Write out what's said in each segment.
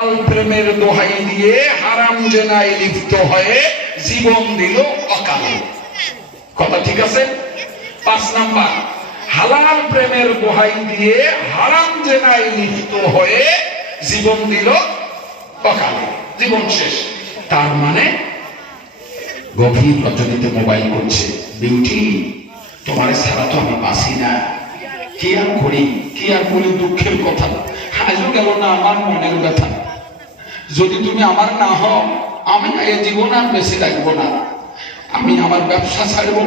প্রেমের দোহাই দিয়ে হারাম জেনায় লিপ্ত হয়ে জীবন দিল অকালে। কথা ঠিক আছে? 5 নাম্বার, হালাল প্রেমের দোহাই দিয়ে হারাম জেনায় লিপ্ত হয়ে জীবন দিল অকালে, জীবন শেষ। তার মানে গভীর রজনীতে মোবাইল করছে, বিউটি তোমার ছাড়া তো আমি বাঁচি না, কি আর করি, কি আর বলি, দুঃখের কথা, আজও গেল না আমার মনের ব্যথা, যদি তুমি আমার না হও আমি এই জীবন আর বেঁচে রাখবো না, আমি আমার ব্যবসা ছাড়বো,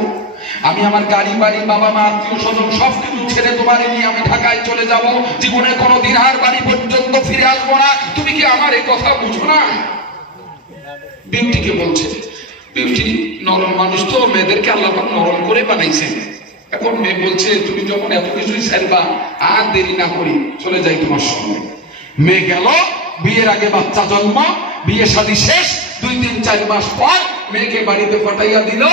আমি আমার গাড়ি বাড়ি বাবা মা আত্মীয় স্বজন সবকিছু ছেড়ে তোমার নিয়ে আমি ঢাকায় চলে যাব, জীবনে কোনো দিন আর বাড়ি পর্যন্ত ফিরে আসবো না, তুমি কি আমার এই কথা বুঝো না? বিউটিকে বলছে, বিউটি নরম মানুষ তো, মেয়েদেরকে আল্লাহ নরম করে বানাইছে। এখন মেয়ে বলছে তুমি যখন এত কিছুই ছাড়বা, আর দেরি না করি চলে যাই তোমার সঙ্গে। মেয়ে গেল, বিয়ের আগে বাচ্চা জন্ম, বিয়ে শাদী শেষ, 2-3-4 মাস পর মেয়েকে বাড়িতে পাঠাইয়া দিল,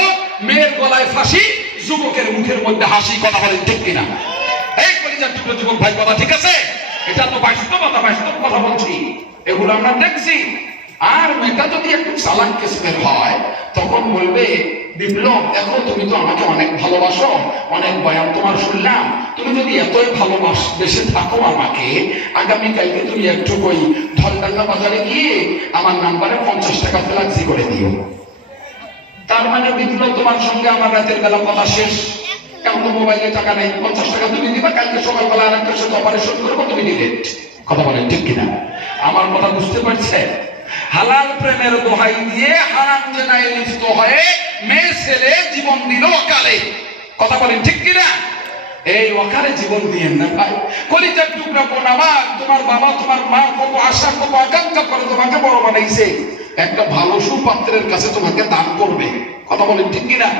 মেয়ের গলায় ফাঁসি, যুবকের মুখের মধ্যে হাসি। কথা বলেন ঠিক কিনা? এই কলিজার টুকরো যুবক ভাই, কথা ঠিক আছে? এটা তো বাস্তবতা, বাস্তব কথা বলছি, এগুলো আমরা দেখছি। আর মেয়েটা যদি একটু চালাক কিসমের হয় তখন বলবে, বিপ্লব দেখো তুমি তো আমাকে অনেক ভালোবাসো, অনেক বয়ান তোমার শুনলাম, তুমি যদি এতই ভালোবেসে থাকো আমাকে, আগামীকালকে তুমি একটু ওই ধলডাঙ্গা বাজারে গিয়ে আমার নাম্বারে 50 টাকা ফ্ল্যাক্সি করে দিও। তার মানে বিপ্লব তোমার সঙ্গে আমার রাতের বেলা কথা শেষ, এখন তো মোবাইলে টাকা নেই, 50 টাকা তুমি দিবা, কালকে সকালবেলা আর একটা সাথে অপারেশন করবো, তুমি ডিলেট। কথা বলেন ঠিক কিনা? আমার কথা বুঝতে পারছে? হালাল প্রেমের দোহাই দিয়ে হারাম জেনায় লিপ্ত হয়ে মেয়ে ছেলে জীবন দিল অকালে। কথা বলেন ঠিক কিনা? এই অকালে জীবন দিয়েন না ভাই। কলিজার টুকরা বোন আমার, তোমার বাবা তোমার মা কত আশা কত আকাঙ্ক্ষা করে তোমাকে বড় বানাইছে, একটা ভালো সুপাত্রের কাছে তোমাকে দান করবে। কথা বলেন ঠিক কিনা?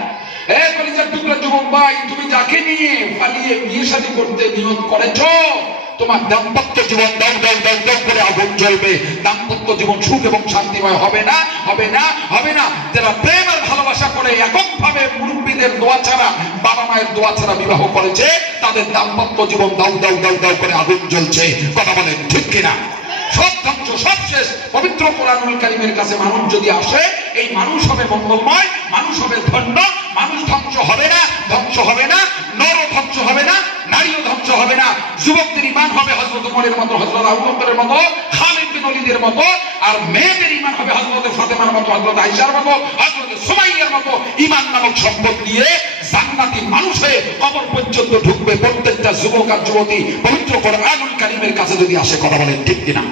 এই কলিজার টুকরা যুবক ভাই, তুমি যাকে নিয়ে পালিয়ে বিয়ে শাদী করতে নিয়ত করেছো, তোমার দাম্পত্য জীবন দাও দাও দাও দাও করে আগুন জ্বলবে, দাম্পত্য জীবন সুখ এবং শান্তিময় হবে না, হবে না, হবে না। যারা প্রেম আর ভালোবাসা করে এককভাবে মুরব্বীদের দোয়া ছাড়া, বাবা মায়ের দোয়া ছাড়া বিবাহ করেছে, তাদের দাম্পত্য জীবন দাও দাও দাও দাও করে আগুন জ্বলছে। কথা বলেন ঠিক কিনা? সব ধ্বংস, সব শেষ। পবিত্র কোরআনুল কারীমের কাছে মানুষ যদি আসে, এই মানুষ হবে মঙ্গলময়, মানুষ হবে ধন্য, মানুষ ধ্বংস হবে না, ধ্বংস হবে না, নর ধ্বংস হবে না, নারীও ধ্বংস হবে না। যুবকদের ঈমান হবে হযরত ওমরের মতো, হযরত আবু বকরের মতো, খালিদ বিন ওলীদের মতো, আর মেয়েদের ঈমান হবে হযরত ফাতেমার মতো, হযরত আয়েশার মতো, হযরত সুমাইয়ার মতো। ঈমান নামক সম্পদ নিয়ে জান্নাতি মানুষ হয়ে কবর পর্যন্ত ঢুকবে প্রত্যেকটা যুবক আর যুবতী পবিত্র কোরআনুল কারীমের কাছে যদি আসে। কথা বলেন ঠিক কিনা?